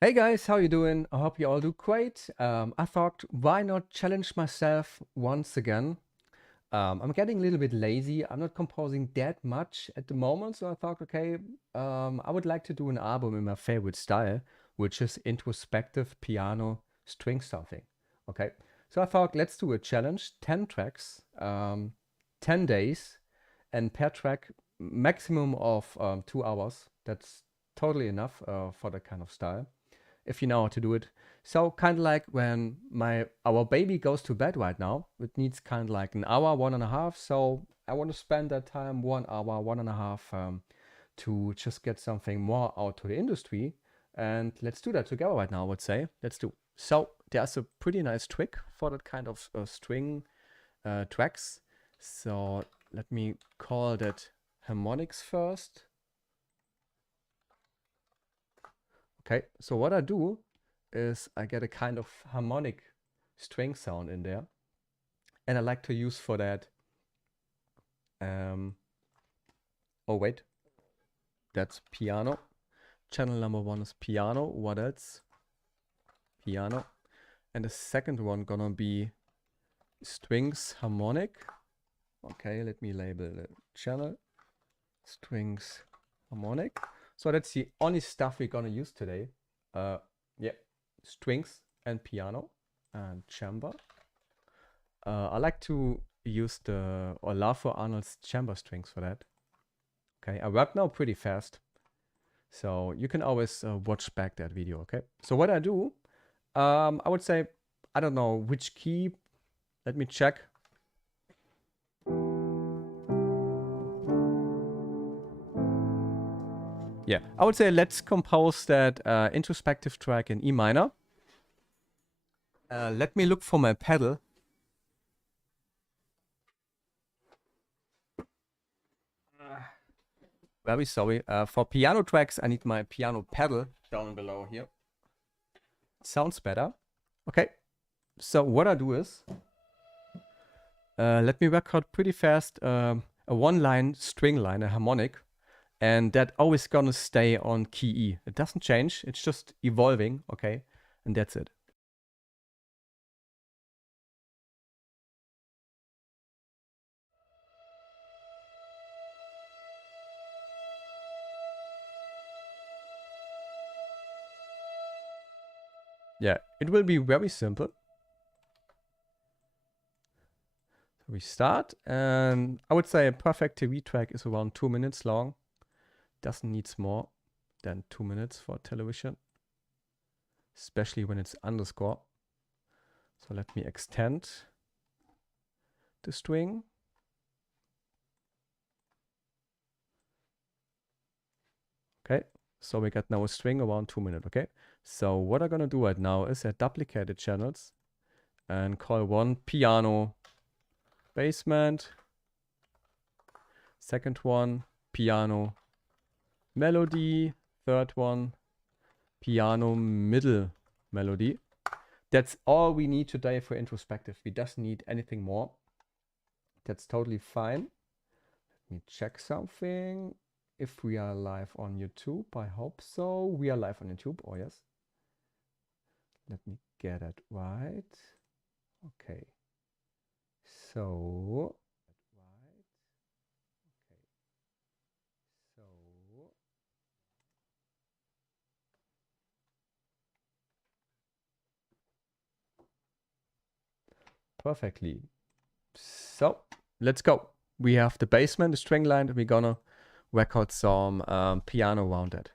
Hey guys, how you doing? I hope you all do great. I thought, why not challenge myself once again? I'm getting a little bit lazy. I'm not composing that much at the moment, so I thought, okay, I would like to do an album in my favorite style, which is introspective piano string stuffing. Okay, so I thought, let's do a challenge: 10 tracks, 10 days, and per track maximum of 2 hours. That's totally enough for that kind of style if you know how to do it. So kind of like when our baby goes to bed right now, it needs kind of like an hour, 1.5. So I want to spend that time 1 hour, 1.5 to just get something more out to the industry. And let's do that together right now, I would say. Let's do. So there's a pretty nice trick for that kind of string tracks. So let me call that harmonics first. Okay, so what I do is I get a kind of harmonic string sound in there. And I like to use for that, oh wait, that's piano. Channel number 1 is piano. What else? Piano. And the second one gonna be strings harmonic. Okay, let me label the channel. Strings harmonic. So that's the only stuff we're gonna use today. Yeah, strings and piano and chamber. I like to use the Olafur Arnold's chamber strings for that. Okay, I work now pretty fast, so you can always watch back that video. Okay, so what I do, I would say, I don't know which key. Let me check. Yeah, I would say let's compose that introspective track in E minor. Let me look for my pedal. Very sorry. For piano tracks, I need my piano pedal down below here. Sounds better. Okay, so what I do is, let me record pretty fast a one-line string line, a harmonic, and that always gonna stay on key E. It doesn't change, it's just evolving, okay? And that's it. Yeah, it will be very simple. So we start, and I would say a perfect TV track is around 2 minutes long. Doesn't need more than 2 minutes for television, especially when it's underscore. So let me extend the string. Okay, so we got now a string around 2 minutes, okay? So what I'm gonna do right now is I duplicate the channels and call one piano basement, second one piano melody, third one piano middle melody. That's all we need today for introspective. We don't need anything more. That's totally fine. Let me check something. If we are live on YouTube, I hope so. We are live on YouTube, oh yes. Let me get it right. Okay. So, perfectly. So, let's go. we have the basement, the string line, and we're gonna record some piano around it.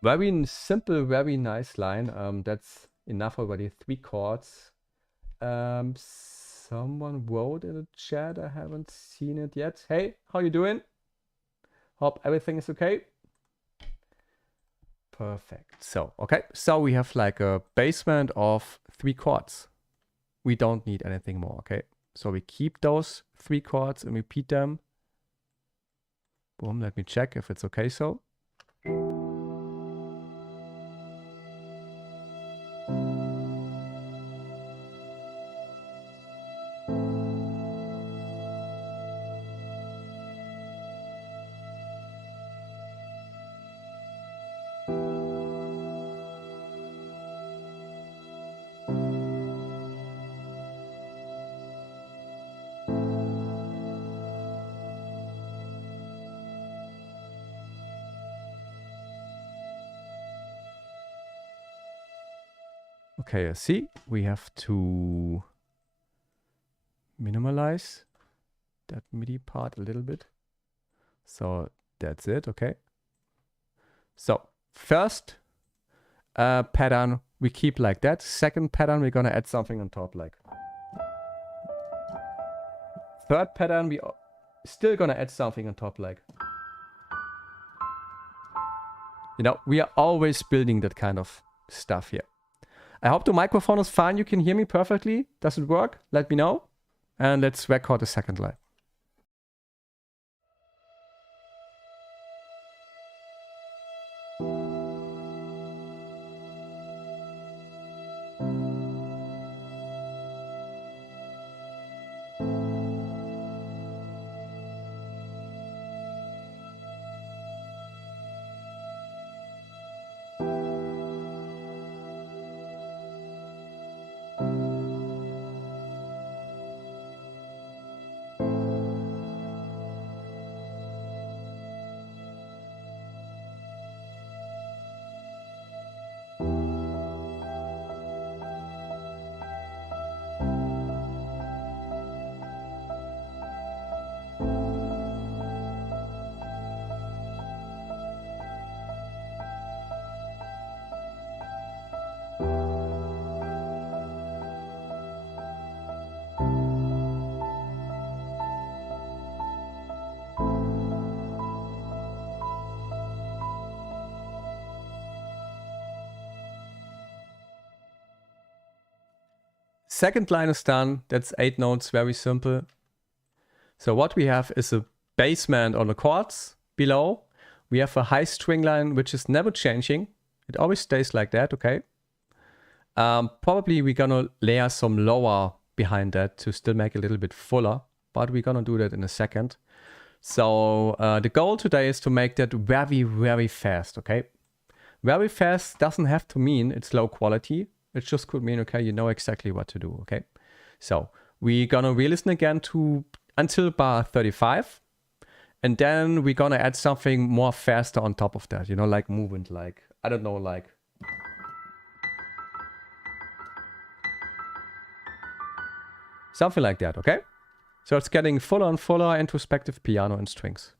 Very simple, very nice line. That's enough already. 3 chords. Someone wrote in the chat. I haven't seen it yet. Hey, how you doing? Hope everything is okay. Perfect. So, okay. So we have like a basement of 3 chords. We don't need anything more, okay? So we keep those 3 chords and repeat them. Boom, let me check if it's okay so. Okay, see, we have to minimalize that MIDI part a little bit. So that's it, okay. So first pattern we keep like that. Second pattern we're gonna add something on top like. Third pattern we still gonna add something on top like. You know, we are always building that kind of stuff here. I hope the microphone is fine. You can hear me perfectly. Does it work? Let me know. And let's record the second line. Second line is done. That's 8 notes, very simple. So what we have is a basement on the chords below. We have a high string line, which is never changing. It always stays like that, okay? Probably we're gonna layer some lower behind that to still make it a little bit fuller, but we're gonna do that in a second. So the goal today is to make that very, very fast, okay? Very fast doesn't have to mean it's low quality. It just could mean, okay, you know exactly what to do, okay? So we're gonna re-listen again to until bar 35. And then we're gonna add something more faster on top of that, you know, like movement, like, I don't know, like. Something like that, okay? So it's getting fuller and fuller, introspective piano and strings.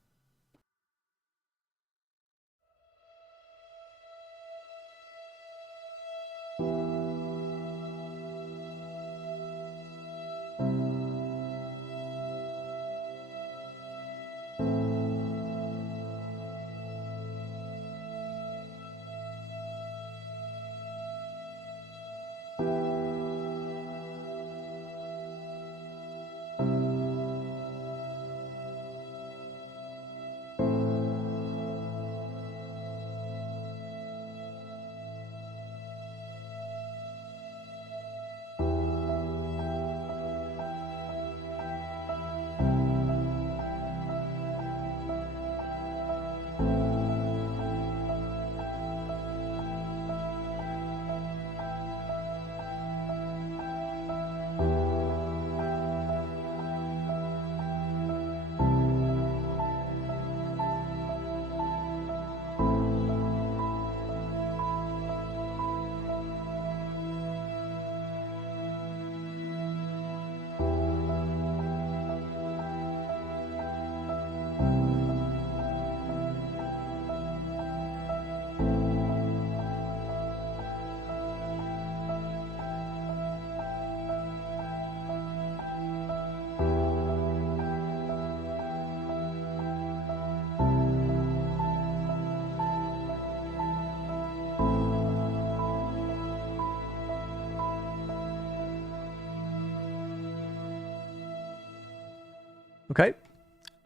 Okay.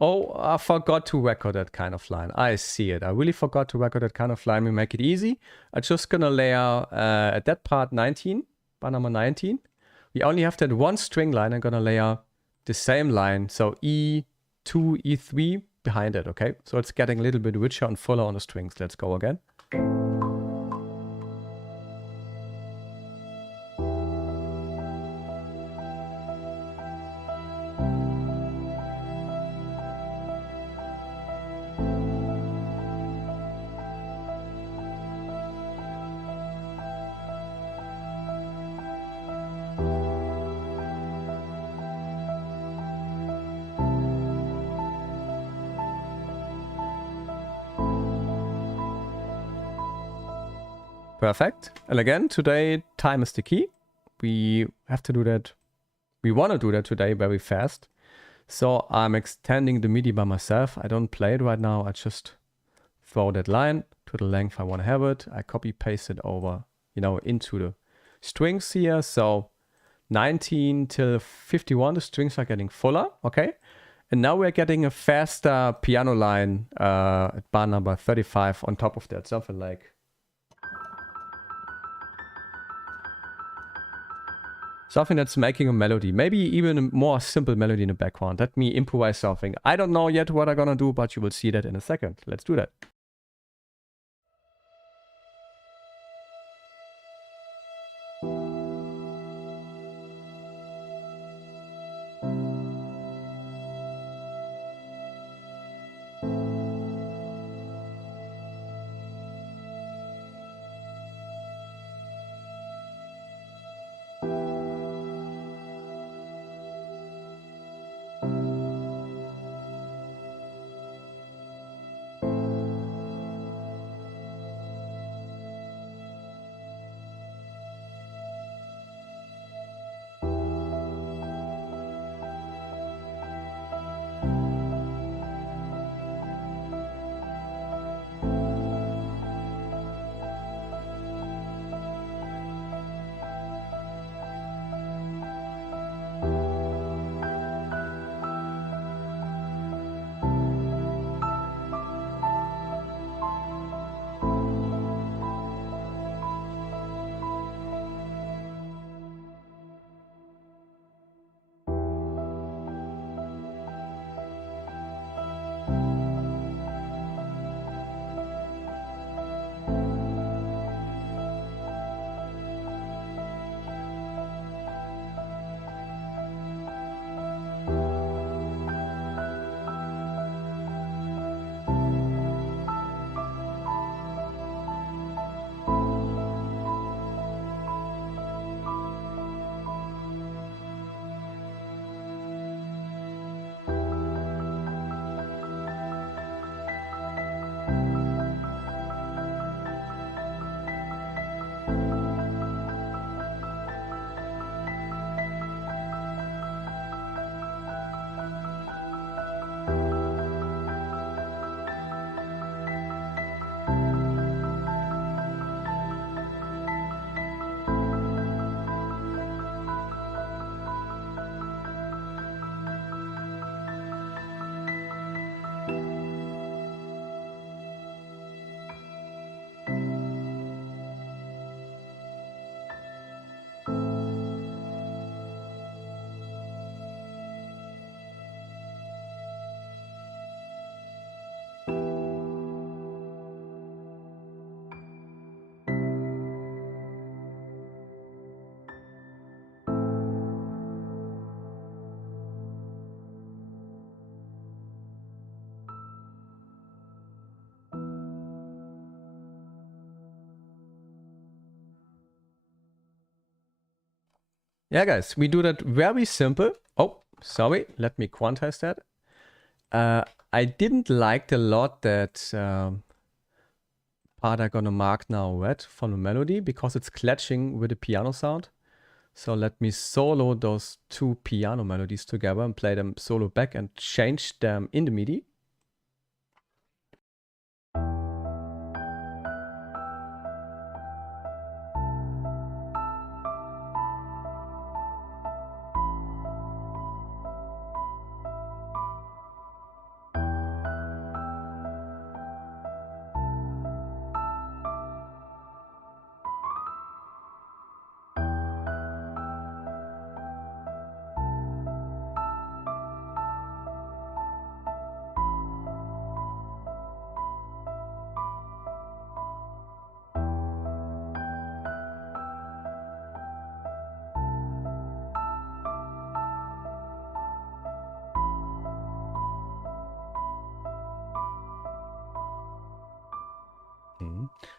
Oh, I forgot to record that kind of line. I see it. I really forgot to record that kind of line. We make it easy. I'm just gonna layer at that part 19, bar number 19. We only have that one string line. I'm gonna layer the same line. So E2, E3 behind it, okay? So it's getting a little bit richer and fuller on the strings. Let's go again. Perfect. And again, today, time is the key. We have to do that. We want to do that today very fast. So I'm extending the MIDI by myself. I don't play it right now. I just throw that line to the length I want to have it. I copy paste it over, you know, into the strings here. So 19 till 51, the strings are getting fuller. Okay. And now we're getting a faster piano line at bar number 35 on top of that. Something like. Something that's making a melody, maybe even a more simple melody in the background. Let me improvise something. I don't know yet what I'm gonna do, but you will see that in a second. Let's do that. Yeah, guys, we do that very simple. Oh, sorry, let me quantize that. I didn't like a lot that part I'm gonna mark now red from the melody because it's clashing with the piano sound. So let me solo those two piano melodies together and play them solo back and change them in the MIDI.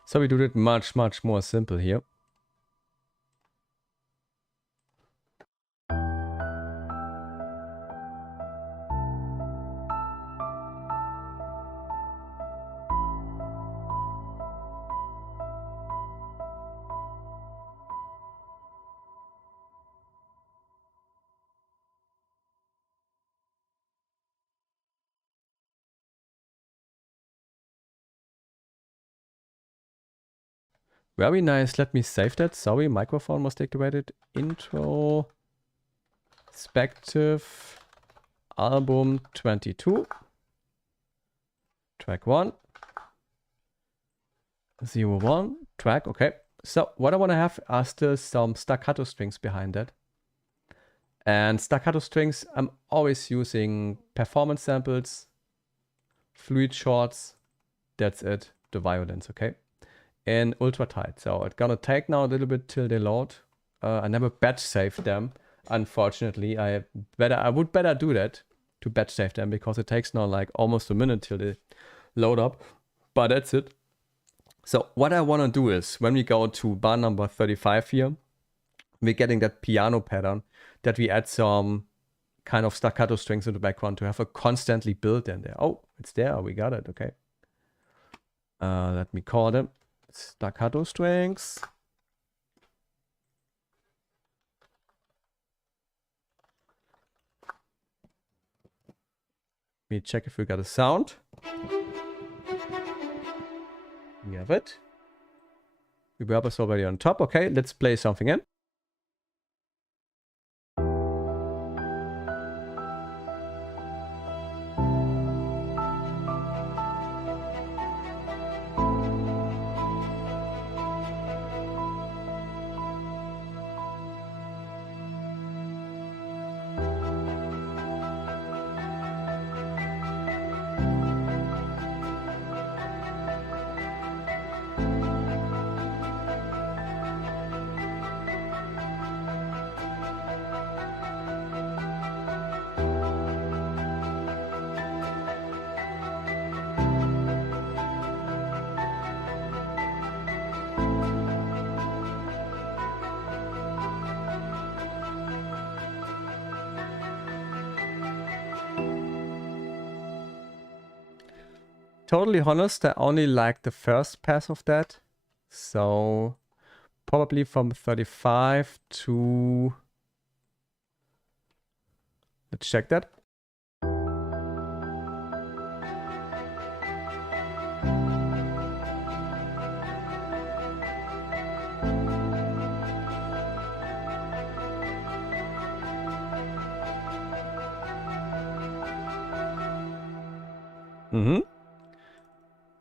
So we do it much more simple here. Very nice. Let me save that. Sorry, microphone was activated. Introspective album 22. Track 1. 01. Track, okay. So what I want to have are still some staccato strings behind that. And staccato strings, I'm always using performance samples, fluid shorts. That's it. The violins, okay. And ultra tight. So it's gonna take now a little bit till they load. I never batch save them. Unfortunately, I would better do that to batch save them because it takes now like almost a minute till they load up. But that's it. So what I want to do is when we go to bar number 35 here, we're getting that piano pattern that we add some kind of staccato strings in the background to have a constantly build in there. Oh, it's there. We got it. Okay. Let me call them staccato strings. Let me check if we got a sound. We have it. Reverb is already on top. Okay, let's play something in. Totally honest, I only like the first pass of that. So probably from 35 to... Let's check that.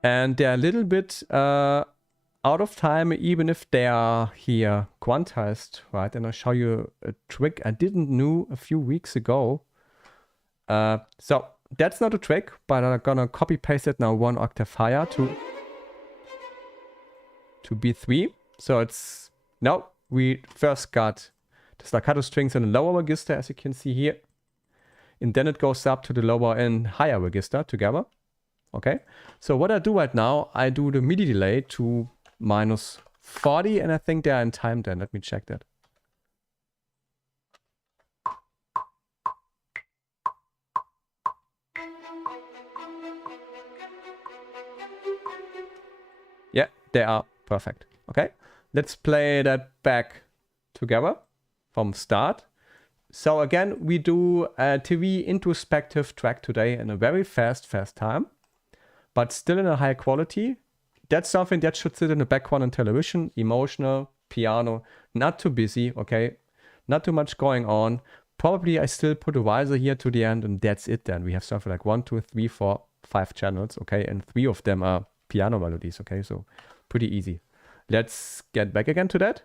And they're a little bit out of time, even if they are here quantized, right? And I'll show you a trick I didn't know a few weeks ago. So that's not a trick, but I'm gonna copy paste it now 1 octave higher to B3. So it's now we first got the staccato strings in the lower register, as you can see here, and then it goes up to the lower and higher register together. Okay, so what I do right now, I do the MIDI delay to -40, and I think they're in time then. Let me check that. Yeah, they are perfect. Okay, let's play that back together from start. So again, we do a TV introspective track today in a very fast time, but still in a high quality. That's something that should sit in the background on television, emotional, piano, not too busy, okay? Not too much going on. Probably I still put a riser here to the end and that's it then. We have something like 1, 2, 3, 4, 5 channels, okay? And 3 of them are piano melodies, okay? So pretty easy. Let's get back again to that.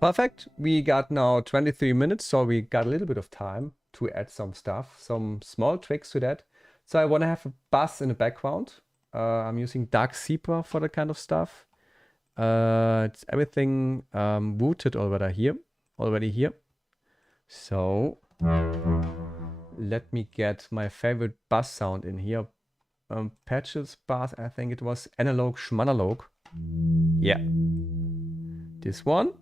Perfect. We got now 23 minutes, so we got a little bit of time to add some stuff, some small tricks to that. So I want to have a bass in the background. I'm using dark zebra for that kind of stuff. It's everything rooted already here. So let me get my favorite bass sound in here. Patches bass, I think it was analog schmanalog. Yeah. This one.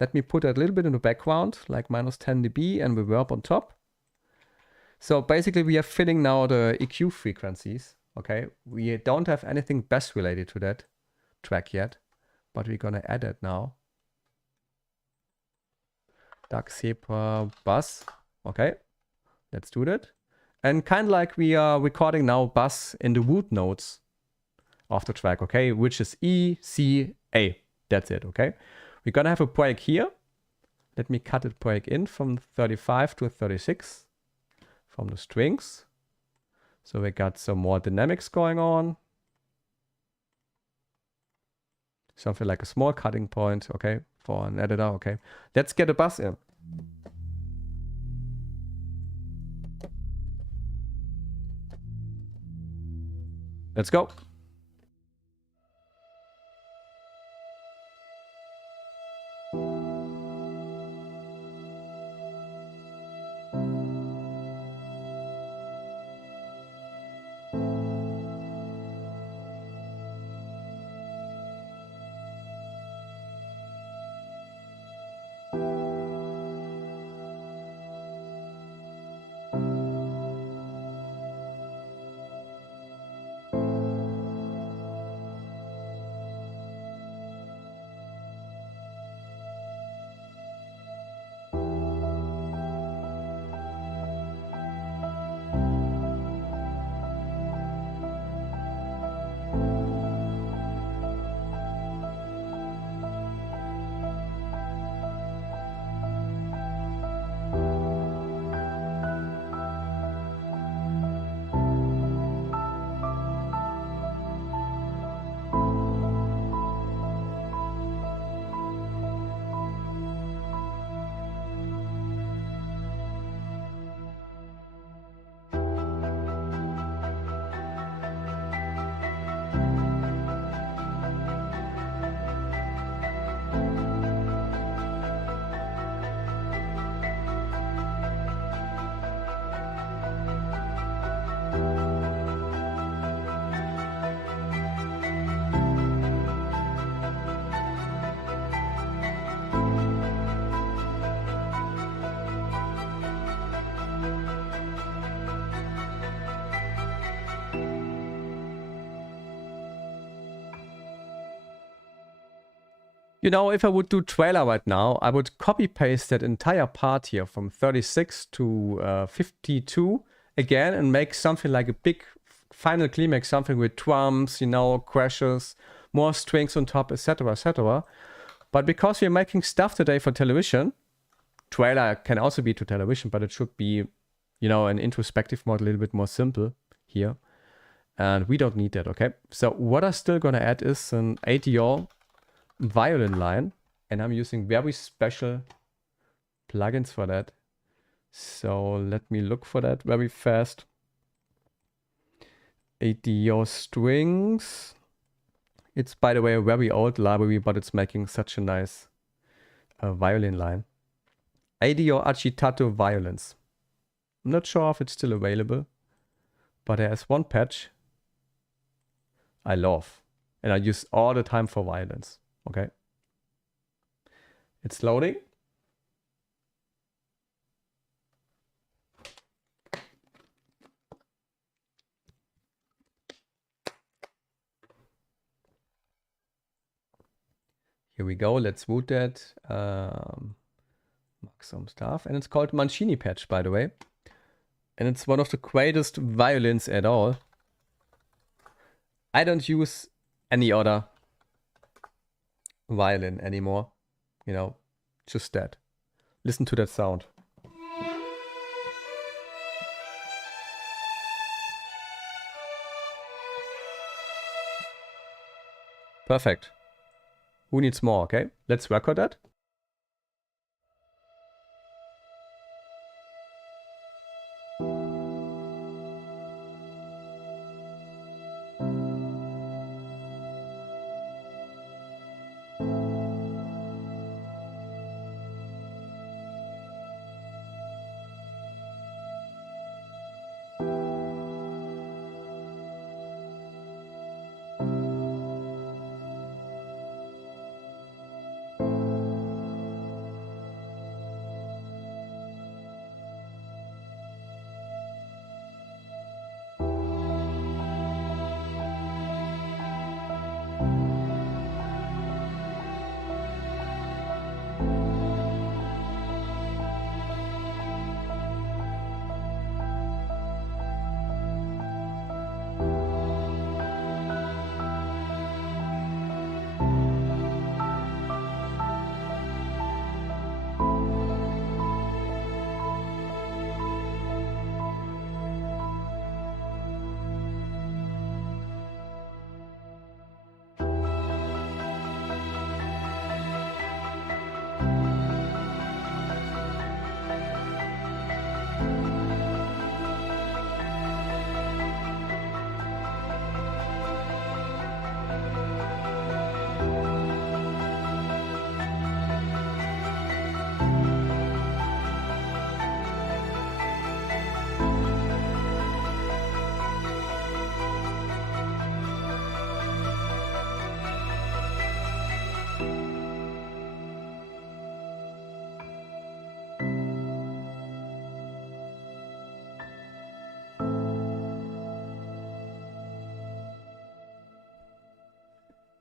Let me put that a little bit in the background, like minus 10 dB and reverb on top. So basically we are filling now the EQ frequencies. Okay, we don't have anything bass related to that track yet, but we're gonna add it now. Dark zebra bass. Okay, let's do that. And kind of like we are recording now bass in the root notes of the track, okay, which is E, C, A. That's it, okay. We're gonna have a break here. Let me cut it break in from 35 to 36 from the strings. So we got some more dynamics going on. Something like a small cutting point, okay, for an editor, okay. Let's get a bass in. Let's go. You know, if I would do trailer right now, I would copy paste that entire part here from 36 to 52 again and make something like a big final climax, something with drums, you know, crashes, more strings on top, etc., etc. But because we're making stuff today for television, trailer can also be to television, but it should be, you know, an introspective mode, a little bit more simple here. And we don't need that, okay? So what I'm still gonna add is an ADR violin line, and I'm using very special plugins for that. So let me look for that very fast. ADR strings. It's, by the way, a very old library, but it's making such a nice violin line. ADR agitato violins. I'm not sure if it's still available, but there's one patch I love, and I use all the time for violins. Okay. It's loading. Here we go. Let's root that. Mark some stuff. And it's called Mancini patch, by the way. And it's one of the greatest violins at all. I don't use any other violin anymore. You know, just that. Listen to that sound. Perfect. Who needs more, okay? Let's record that.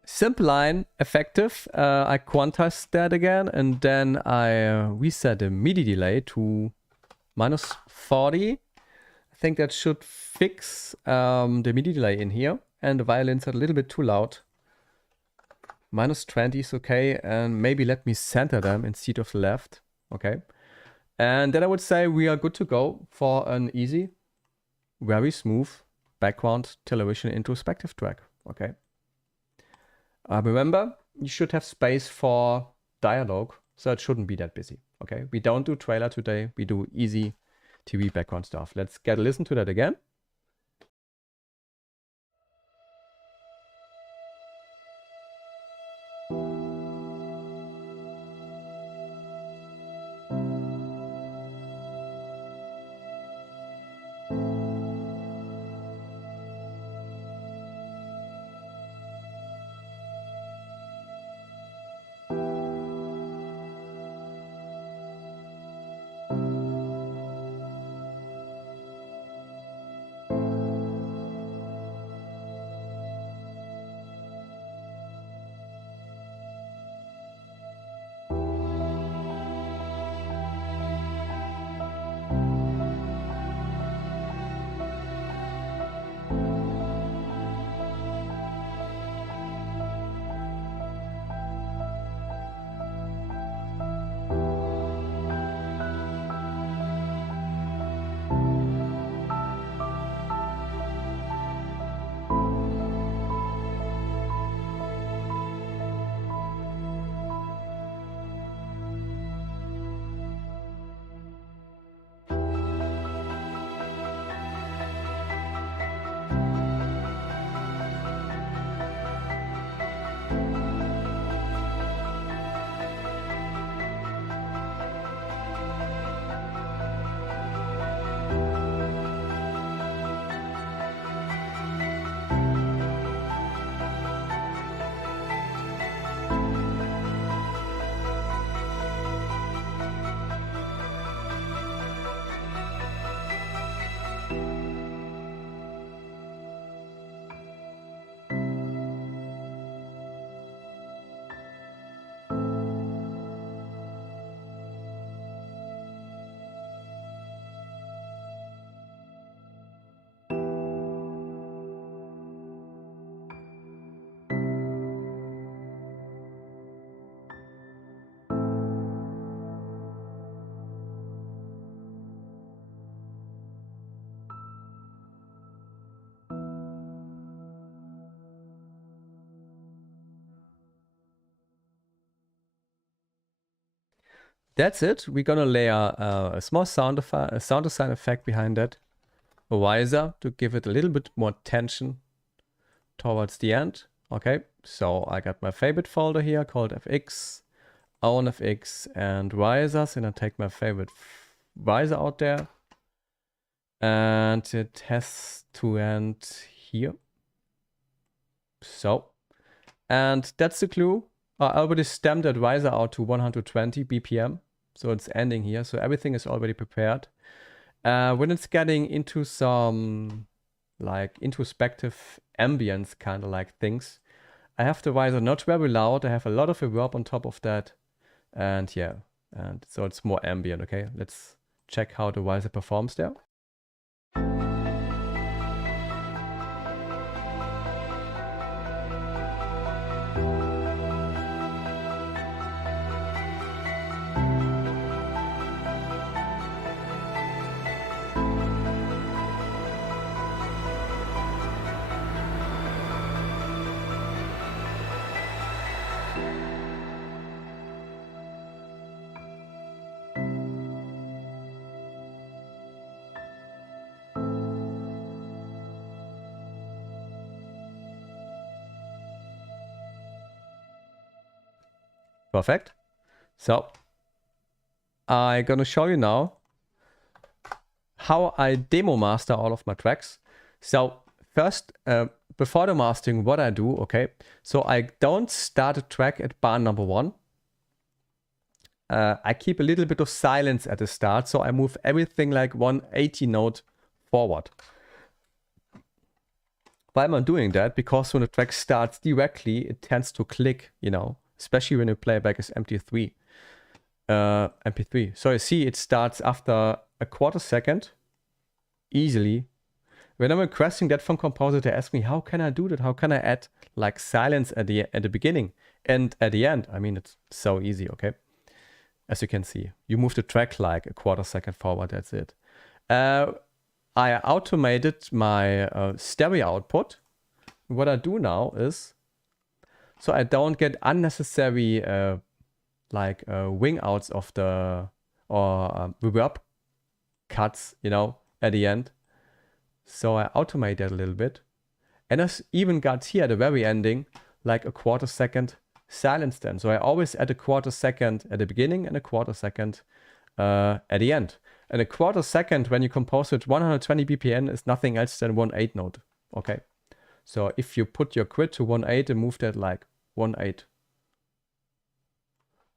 Simple line, effective. I quantized that again, and then I reset the MIDI delay to -40. I think that should fix the MIDI delay in here. And the violins are a little bit too loud. -20 is okay, and maybe let me center them instead of the left. Okay. And then I would say we are good to go for an easy, very smooth background television introspective track. Okay. Remember, you should have space for dialogue, so it shouldn't be that busy. Okay. We don't do trailer today. We do easy TV background stuff. Let's get a listen to that again. That's it. We're gonna layer a small sound design effect behind that. A riser to give it a little bit more tension towards the end. Okay, so I got my favorite folder here called FX, own FX and risers, and I take my favorite riser out there. And it has to end here. So, and that's the clue. I already stamped that riser out to 120 BPM. So it's ending here. So everything is already prepared. When it's getting into some like introspective ambience kind of like things, I have the riser not very loud. I have a lot of reverb on top of that. And yeah, and so it's more ambient. Okay, let's check how the riser performs there. Perfect. So I'm gonna show you now how I demo master all of my tracks. So first, before the mastering, what I do, okay, so I don't start a track at bar number 1. I keep a little bit of silence at the start, so I move everything like 180 note forward. Why am I doing that? Because when the track starts directly, it tends to click, you know, especially when you play back as MP3. MP3. So you see it starts after a quarter second, easily. When I'm requesting that from Composer, they ask me, how can I do that? How can I add like silence at the beginning and at the end? I mean, it's so easy, okay? As you can see, you move the track like a quarter second forward, that's it. I automated my stereo output. What I do now is, so I don't get unnecessary wing outs of the, or reverb cuts, you know, at the end. So I automate that a little bit. And I even got here at the very ending, like a quarter second silence then. So I always add a quarter second at the beginning and a quarter second at the end. And a quarter second when you compose it 120 BPM is nothing else than 1/8 note. Okay. So if you put your grid to 1/8 and move that like 1/8.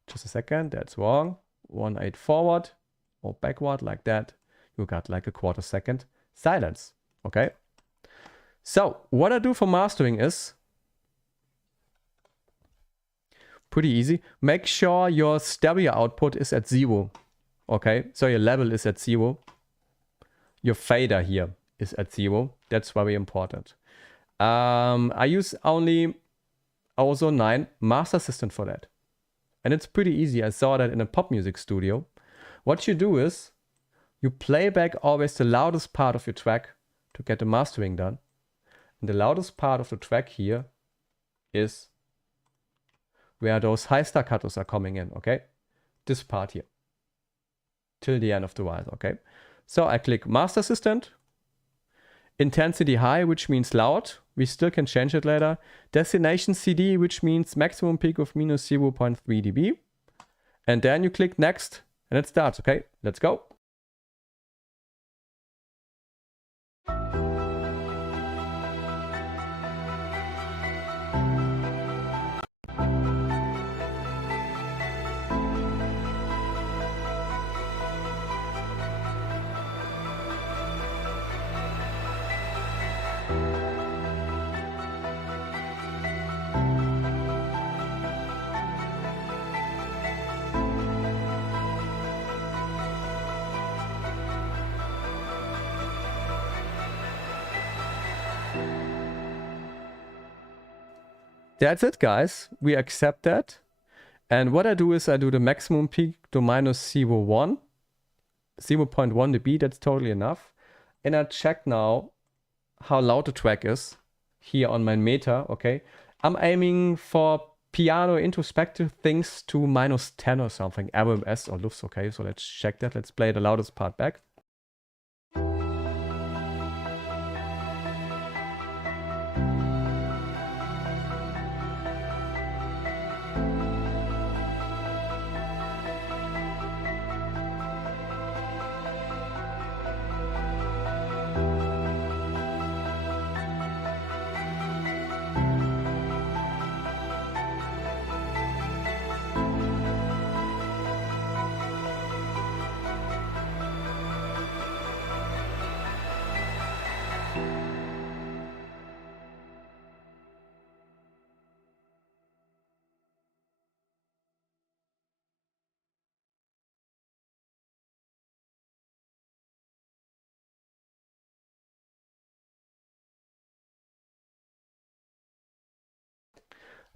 Just a second, that's wrong. 1/8 forward or backward like that. You got like a quarter second silence. Okay. So what I do for mastering is pretty easy. Make sure your stereo output is at 0. Okay, so your level is at 0. Your fader here is at 0. That's very important. I use only also 9 Master System for that. And it's pretty easy. I saw that in a pop music studio. What you do is you play back always the loudest part of your track to get the mastering done. And the loudest part of the track here is where those high staccatos are coming in, okay? This part here. Till the end of the while, okay? So I click Master Assistant. Intensity high, which means loud. We still can change it later. Destination CD, which means maximum peak of minus 0.3 dB. And then you click next and it starts, okay? Let's go. That's it, guys. We accept that. And what I do is I do the maximum peak to minus 0.1 dB. That's totally enough. And I check now how loud the track is here on my meter, okay? I'm aiming for piano introspective things to minus 10 or something, RMS or lufts, okay? So let's check that. Let's play the loudest part back.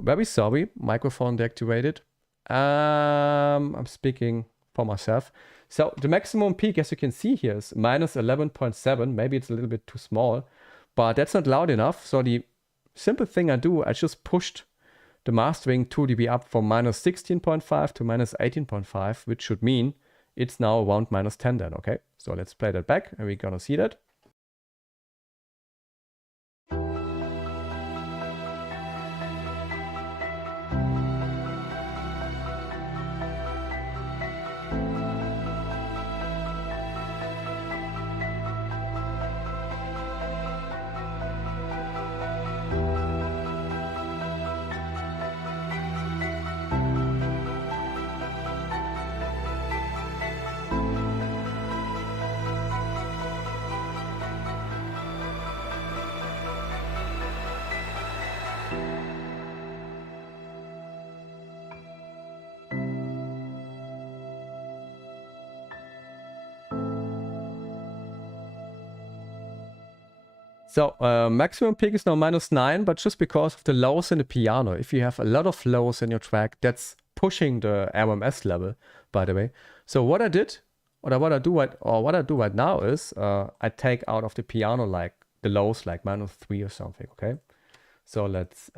Very sorry, microphone deactivated. I'm speaking for myself. So the maximum peak, as you can see here, is minus 11.7. Maybe it's a little bit too small, but that's not loud enough. So the simple thing I do, I just pushed the mastering 2 dB up from minus 16.5 to minus 18.5, which should mean it's now around minus 10 then, okay? So let's play that back and we're gonna see that. So maximum peak is now -9, but just because of the lows in the piano. If you have a lot of lows in your track, that's pushing the RMS level, by the way. So what I did, what I do right now is I take out of the piano like the lows, like -3 or something. Okay. So let's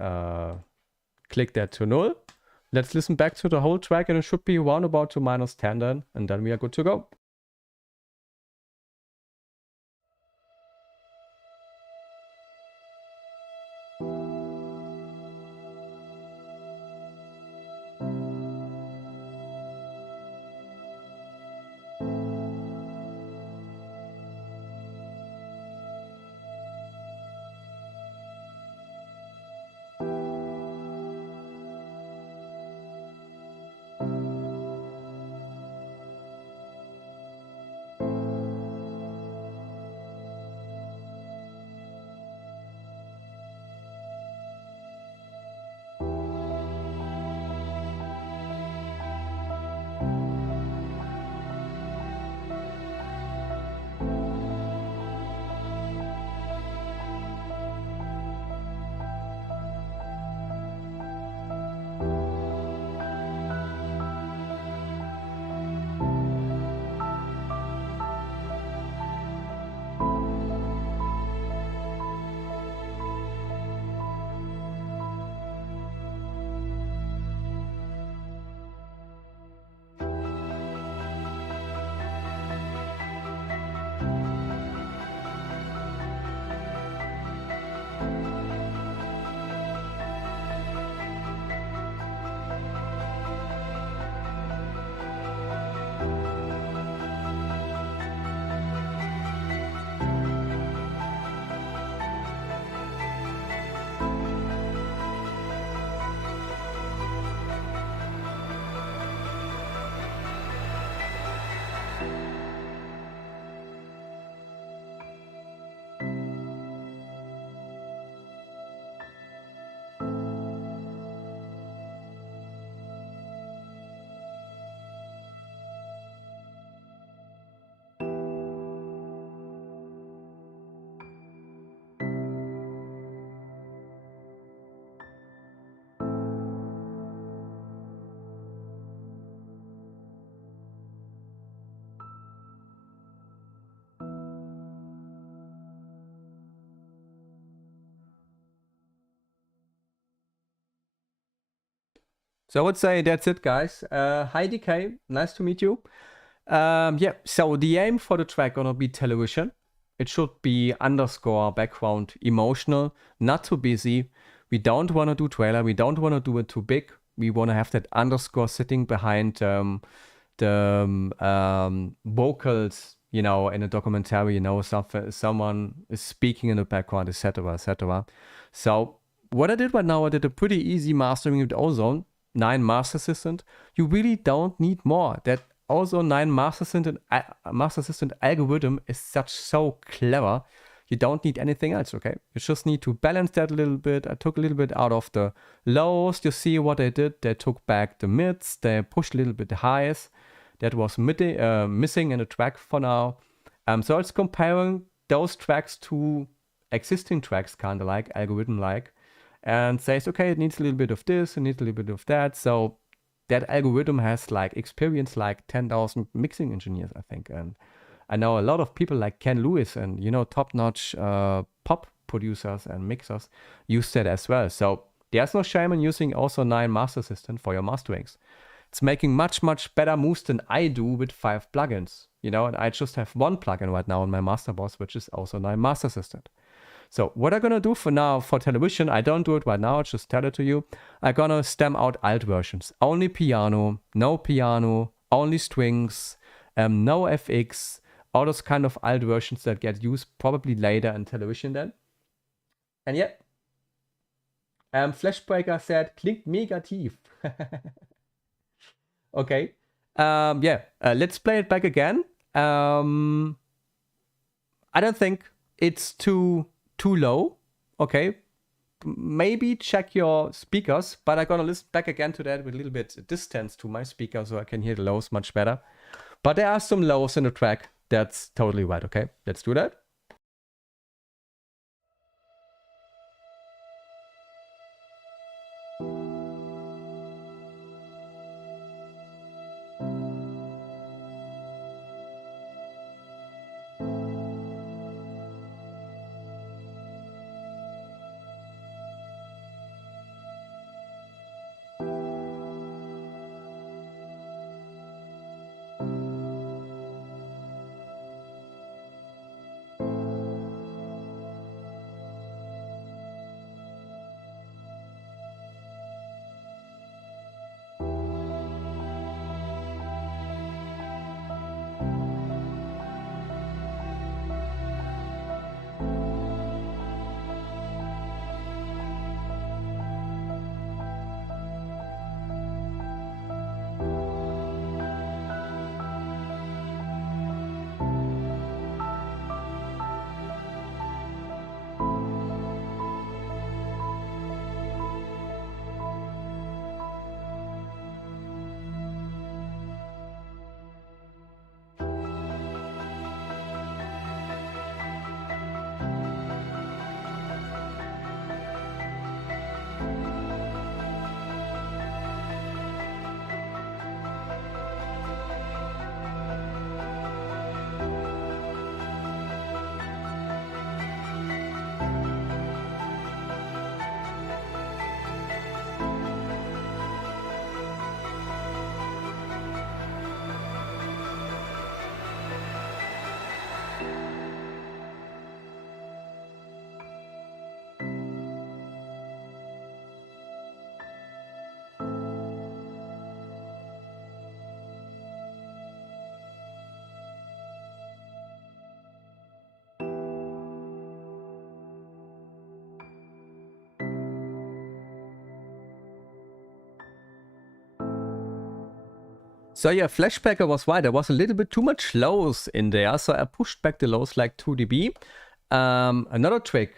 click that to 0. Let's listen back to the whole track, and it should be around about to -10 then, and then we are good to go. So I would say that's it, guys. Hi DK, nice to meet you. Yeah, so the aim for the track gonna be television. It should be underscore background emotional, not too busy. We don't want to do trailer. We don't want to do it too big. We want to have that underscore sitting behind the vocals, you know, in a documentary, you know, someone is speaking in the background, etc., etc. So what I did right now, I did a pretty easy mastering with Ozone 9 Master Assistant. You really don't need more. That Ozone 9 Master Assistant algorithm is so clever. You don't need anything else, okay? You just need to balance that a little bit. I took a little bit out of the lows. You see what they did? They took back the mids. They pushed a little bit the highs. That was missing in the track for now. So it's comparing those tracks to existing tracks, kind of like algorithm-like, and says, okay, it needs a little bit of this, it needs a little bit of that. So that algorithm has like experience like 10,000 mixing engineers, I think. And I know a lot of people like Ken Lewis and, you know, top-notch pop producers and mixers use that as well. So there's no shame in using also 9 Master Assistant for your masterings. It's making much, much better moves than I do with 5 plugins, you know, and I just have 1 plugin right now in my master boss, which is also 9 Master Assistant. So what I'm gonna do for now for television, I don't do it right now, I just tell it to you. I'm gonna stem out alt versions. Only piano, only strings, no FX, all those kind of alt versions that get used probably later in television then. And yeah, Flashbreaker said, klingt mega tief. Okay, yeah, let's play it back again. I don't think it's too low. Okay, maybe check your speakers, but I'm gonna listen back again to that with a little bit distance to my speaker so I can hear the lows much better. But there are some lows in the track. That's totally right. Okay, let's do that. So yeah, Flashbacker was right. There was a little bit too much lows in there, so I pushed back the lows like 2 dB. Another trick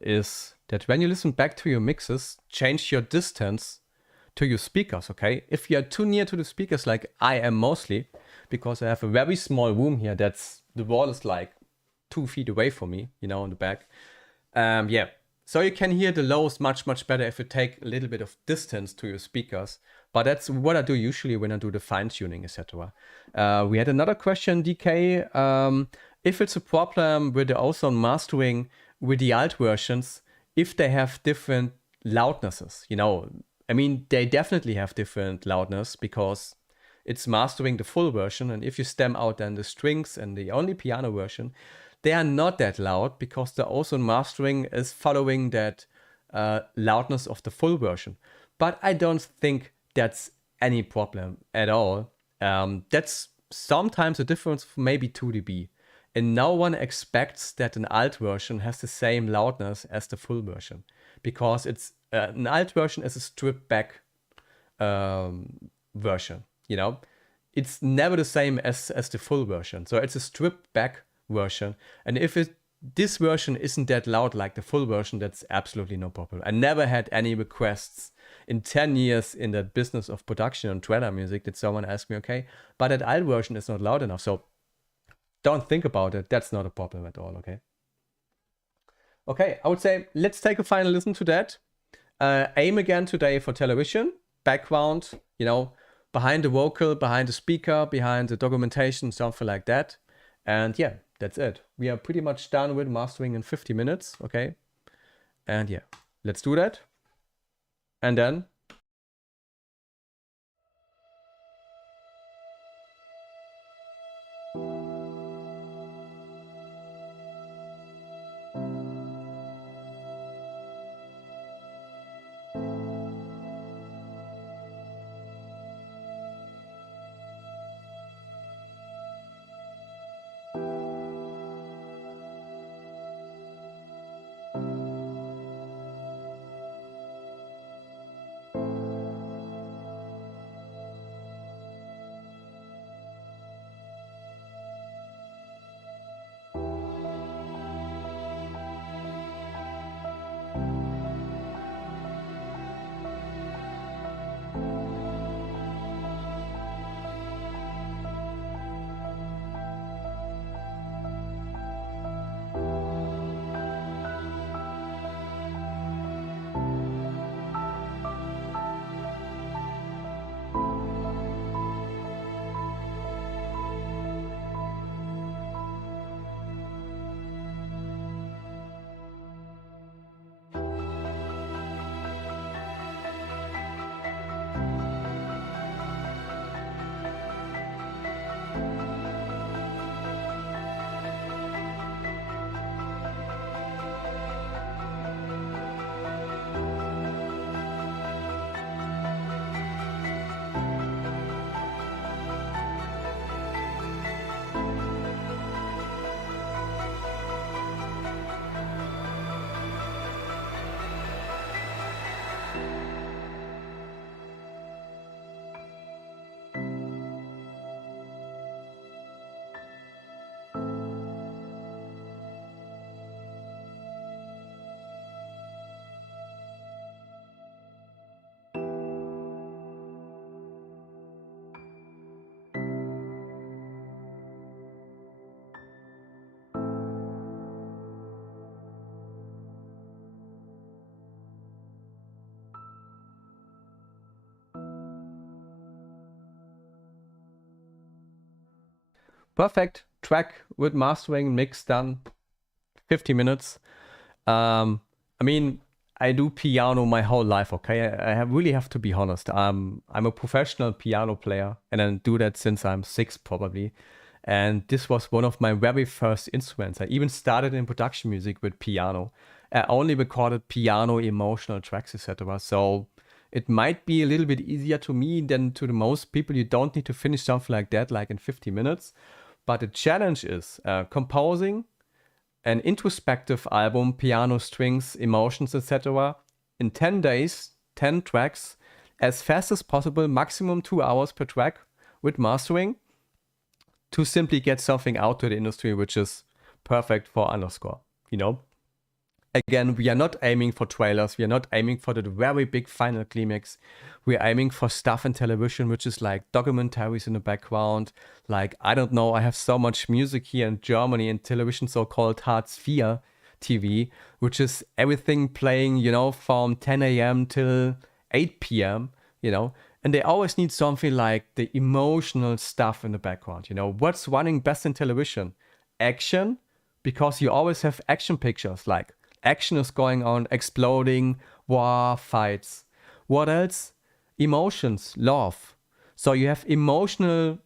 is that when you listen back to your mixes, change your distance to your speakers, okay? If you're too near to the speakers, like I am mostly, because I have a very small room here, the wall is like 2 feet away from me, you know, in the back. Yeah, so you can hear the lows much, much better if you take a little bit of distance to your speakers. But that's what I do usually when I do the fine tuning, etc. We had another question, DK. If it's a problem with the ozone mastering with the alt versions, if they have different loudnesses, you know, I mean, they definitely have different loudness because it's mastering the full version. And if you stem out then the strings and the only piano version, they are not that loud because the ozone mastering is following that loudness of the full version. But I don't think that's any problem at all. That's sometimes a difference of maybe 2 dB. And no one expects that an alt version has the same loudness as the full version, because it's an alt version is a stripped back version, you know. It's never the same as the full version. So it's a stripped back version. And if this version isn't that loud like the full version, that's absolutely no problem. I never had any requests in 10 years in the business of production and trailer music that someone asked me, okay, but that alt version is not loud enough. So don't think about it. That's not a problem at all, okay? Okay, I would say let's take a final listen to that. Aim again today for television, background, you know, behind the vocal, behind the speaker, behind the documentation, something like that. And yeah, that's it. We are pretty much done with mastering in 50 minutes, okay? And yeah, let's do that. And then perfect track with mastering, mix done, 50 minutes. I mean, I do piano my whole life, okay? Really have to be honest. I'm a professional piano player, and I do that since I'm 6 probably. And this was one of my very first instruments. I even started in production music with piano. I only recorded piano emotional tracks, etc. So it might be a little bit easier to me than to the most people. You don't need to finish something like that, like in 50 minutes. But the challenge is composing an introspective album, piano, strings, emotions, etc. in 10 days, 10 tracks, as fast as possible, maximum 2 hours per track, with mastering to simply get something out to the industry which is perfect for underscore, you know? Again, we are not aiming for trailers. We are not aiming for the very big final climax. We are aiming for stuff in television, which is like documentaries in the background. Like, I don't know, I have so much music here in Germany in television, so-called Hartz IV TV, which is everything playing, you know, from 10 a.m. till 8 p.m., you know, and they always need something like the emotional stuff in the background, you know. What's running best in television? Action, because you always have action pictures, like action is going on, exploding, war, fights. What else? Emotions, love. So you have emotional,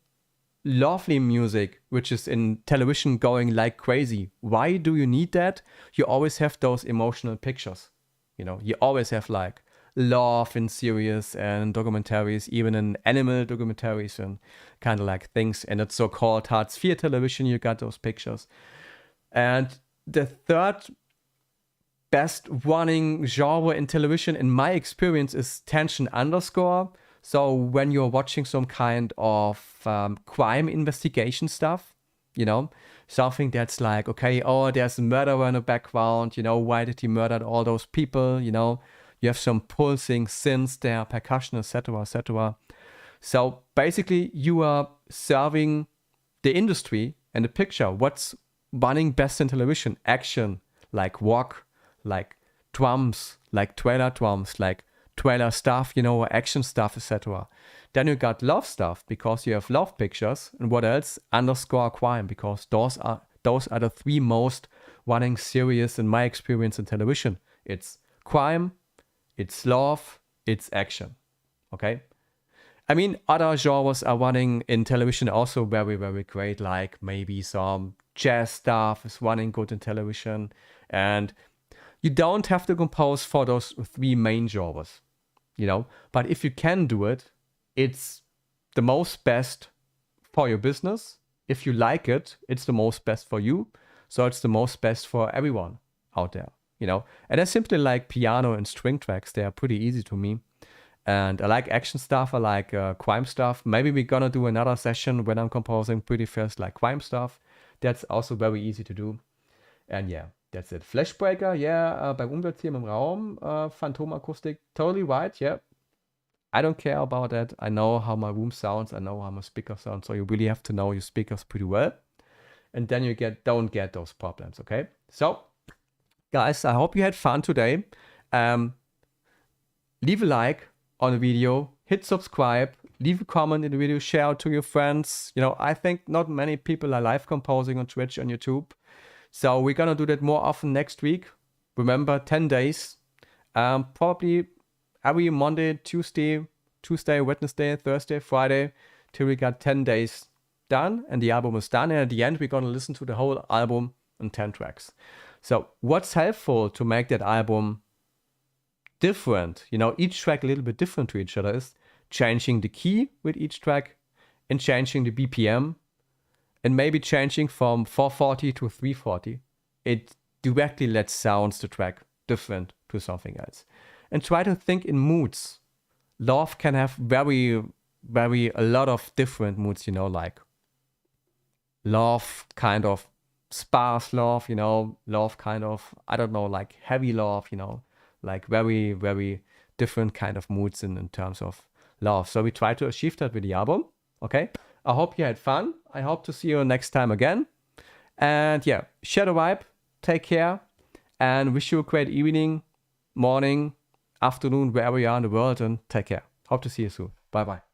lovely music, which is in television going like crazy. Why do you need that? You always have those emotional pictures. You know, you always have like love in series and documentaries, even in animal documentaries and kind of like things. And it's so-called Hartz IV television, you got those pictures. And the third best running genre in television, in my experience, is tension underscore. So when you're watching some kind of crime investigation stuff, you know, something that's like, okay, oh, there's a murderer in the background, you know, why did he murder all those people, you know, you have some pulsing synths there, percussion, etc., etc. So basically you are serving the industry and the picture. What's running best in television? Action, like rock, like drums, like trailer drums, like trailer stuff, you know, action stuff, etc. Then you got love stuff because you have love pictures. And what else? Underscore crime, because those are the three most running series in my experience in television. It's crime, it's love, it's action. Okay? I mean, other genres are running in television also very, very great, like maybe some jazz stuff is running good in television. And you don't have to compose for those three main genres, you know. But if you can do it, it's the most best for your business. If you like it, it's the most best for you. So it's the most best for everyone out there, you know. And I simply like piano and string tracks. They are pretty easy to me. And I like action stuff. I like crime stuff. Maybe we're gonna do another session when I'm composing pretty fast, like crime stuff. That's also very easy to do. And yeah, that's it. Flashbreaker, yeah, beim Umweltthema im Raum, Phantomakustik, totally right, yeah. I don't care about that. I know how my room sounds. I know how my speaker sounds. So you really have to know your speakers pretty well. And then you don't get those problems, okay? So, guys, I hope you had fun today. Leave a like on the video, hit subscribe, leave a comment in the video, share it to your friends. You know, I think not many people are live composing on Twitch and YouTube. So we're gonna do that more often next week. Remember, 10 days. Probably every Monday, Tuesday, Wednesday, Thursday, Friday, till we got 10 days done and the album is done. And at the end, we're gonna listen to the whole album in 10 tracks. So what's helpful to make that album different, you know, each track a little bit different to each other, is changing the key with each track and changing the BPM and maybe changing from 440 to 340. It directly lets sounds the track different to something else. And try to think in moods. Love can have very, very a lot of different moods, you know, like love kind of sparse love, you know, love kind of, I don't know, like heavy love, you know, like very, very different kind of moods in terms of love. So we try to achieve that with the album. Okay. I hope you had fun. I hope to see you next time again. And yeah, share the vibe. Take care. And wish you a great evening, morning, afternoon, wherever you are in the world. And take care. Hope to see you soon. Bye-bye.